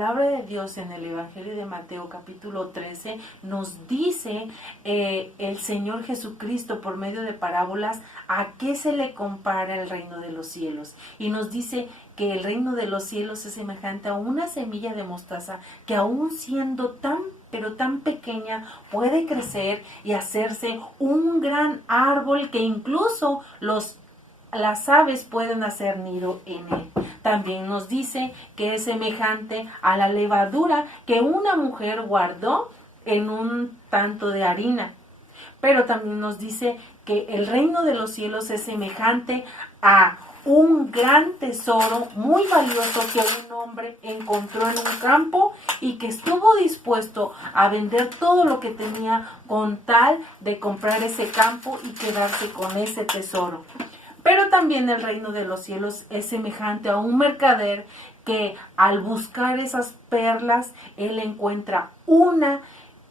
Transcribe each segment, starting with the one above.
palabra de Dios en el Evangelio de Mateo capítulo 13 nos dice el Señor Jesucristo por medio de parábolas a qué se le compara el reino de los cielos. Y nos dice que el reino de los cielos es semejante a una semilla de mostaza que aún siendo pero tan pequeña puede crecer y hacerse un gran árbol que incluso las aves pueden hacer nido en él. También nos dice que es semejante a la levadura que una mujer guardó en un tanto de harina. Pero también nos dice que el reino de los cielos es semejante a un gran tesoro muy valioso que un hombre encontró en un campo y que estuvo dispuesto a vender todo lo que tenía con tal de comprar ese campo y quedarse con ese tesoro. Pero también el reino de los cielos es semejante a un mercader que al buscar esas perlas, él encuentra una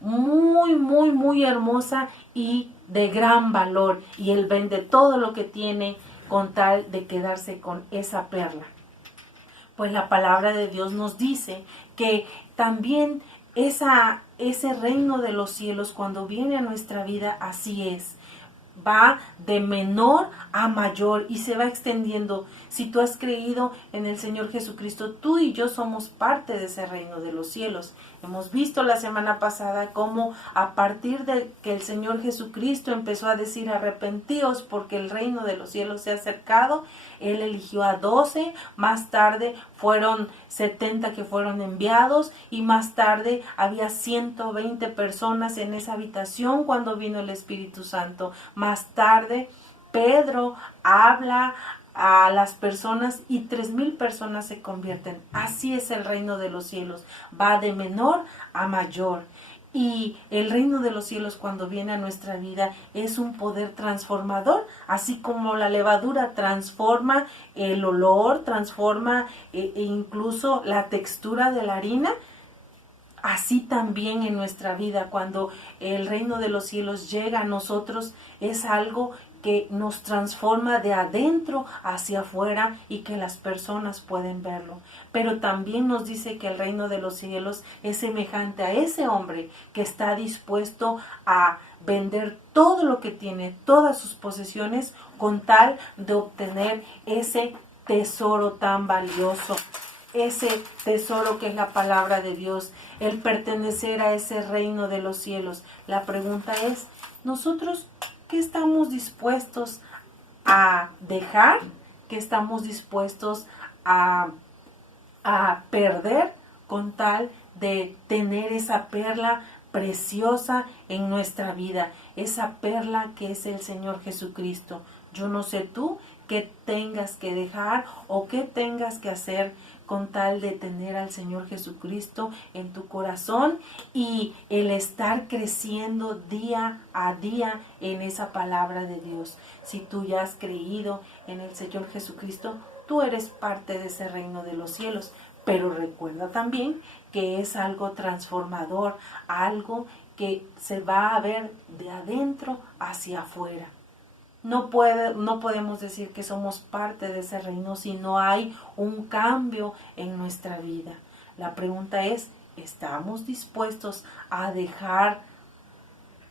muy hermosa y de gran valor. Y él vende todo lo que tiene con tal de quedarse con esa perla. Pues la palabra de Dios nos dice que también ese reino de los cielos cuando viene a nuestra vida así es. Va de menor a mayor y se va extendiendo. Si tú has creído en el Señor Jesucristo, tú y yo somos parte de ese reino de los cielos. Hemos visto la semana pasada cómo a partir de que el Señor Jesucristo empezó a decir arrepentíos porque el reino de los cielos se ha acercado, Él eligió a 12, más tarde fueron 70 que fueron enviados y más tarde había 120 personas en esa habitación cuando vino el Espíritu Santo. Más tarde Pedro habla a las personas y 3,000 personas se convierten. Así es el reino de los cielos, va de menor a mayor. Y el reino de los cielos cuando viene a nuestra vida es un poder transformador, así como la levadura transforma el olor, transforma incluso la textura de la harina. Así también en nuestra vida, cuando el reino de los cielos llega a nosotros, es algo que nos transforma de adentro hacia afuera y que las personas pueden verlo. Pero también nos dice que el reino de los cielos es semejante a ese hombre que está dispuesto a vender todo lo que tiene, todas sus posesiones, con tal de obtener ese tesoro tan valioso. Ese tesoro que es la palabra de Dios, el pertenecer a ese reino de los cielos. La pregunta es, ¿nosotros qué estamos dispuestos a dejar? ¿Qué estamos dispuestos a perder con tal de tener esa perla preciosa en nuestra vida? Esa perla que es el Señor Jesucristo. Yo no sé tú qué tengas que dejar o qué tengas que hacer con tal de tener al Señor Jesucristo en tu corazón y el estar creciendo día a día en esa palabra de Dios. Si tú ya has creído en el Señor Jesucristo, tú eres parte de ese reino de los cielos. Pero recuerda también que es algo transformador, algo que se va a ver de adentro hacia afuera. No podemos decir que somos parte de ese reino si no hay un cambio en nuestra vida. La pregunta es, ¿estamos dispuestos a dejar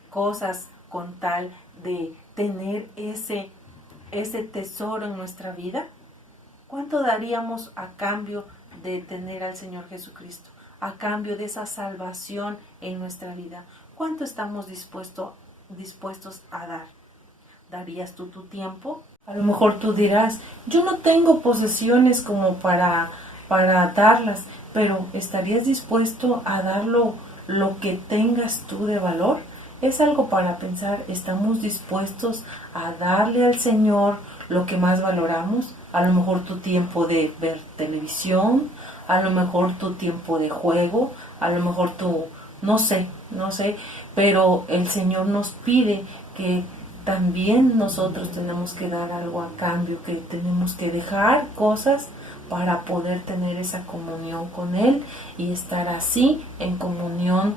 cosas con tal de tener ese tesoro en nuestra vida? ¿Cuánto daríamos a cambio de tener al Señor Jesucristo? A cambio de esa salvación en nuestra vida. ¿Cuánto estamos dispuestos a dar? ¿Darías tú tu tiempo? A lo mejor tú dirás, yo no tengo posesiones como para darlas, pero ¿estarías dispuesto a dar lo que tengas tú de valor? Es algo para pensar. ¿Estamos dispuestos a darle al Señor lo que más valoramos? A lo mejor tu tiempo de ver televisión, a lo mejor tu tiempo de juego, a lo mejor no sé, pero el Señor nos pide que también nosotros tenemos que dar algo a cambio, que tenemos que dejar cosas para poder tener esa comunión con Él y estar así en comunión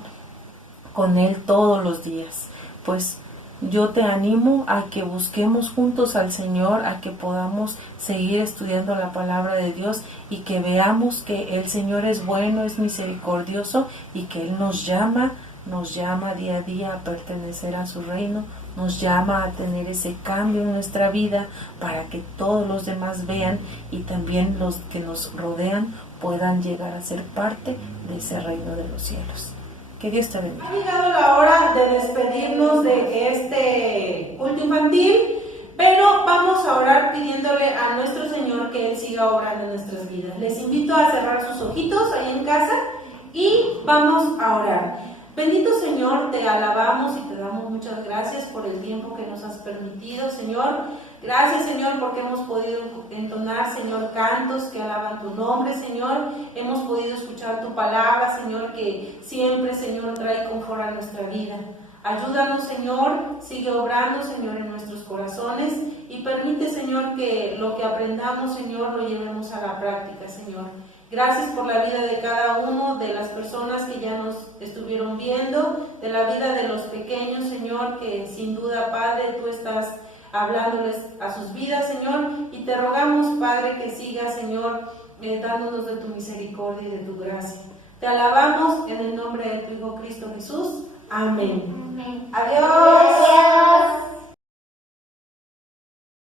con Él todos los días. Pues yo te animo a que busquemos juntos al Señor, a que podamos seguir estudiando la palabra de Dios y que veamos que el Señor es bueno, es misericordioso y que Él nos llama día a día a pertenecer a su reino, nos llama a tener ese cambio en nuestra vida para que todos los demás vean y también los que nos rodean puedan llegar a ser parte de ese reino de los cielos. Que Dios te bendiga. Ha llegado la hora de despedirnos de este culto infantil, pero vamos a orar pidiéndole a nuestro Señor que Él siga obrando en nuestras vidas. Les invito a cerrar sus ojitos ahí en casa y vamos a orar. Bendito Señor, te alabamos y te damos muchas gracias por el tiempo que nos has permitido, Señor. Gracias, Señor, porque hemos podido entonar, Señor, cantos que alaban tu nombre, Señor. Hemos podido escuchar tu palabra, Señor, que siempre, Señor, trae confort a nuestra vida. Ayúdanos, Señor, sigue obrando, Señor, en nuestros corazones y permite, Señor, que lo que aprendamos, Señor, lo llevemos a la práctica, Señor. Gracias por la vida de cada uno de las personas que ya nos estuvieron viendo, de la vida de los pequeños, Señor, que sin duda, Padre, tú estás hablándoles a sus vidas, Señor, y te rogamos, Padre, que sigas, Señor, dándonos de tu misericordia y de tu gracia. Te alabamos en el nombre de tu Hijo Cristo Jesús. Amén. Amén. Adiós. Adiós.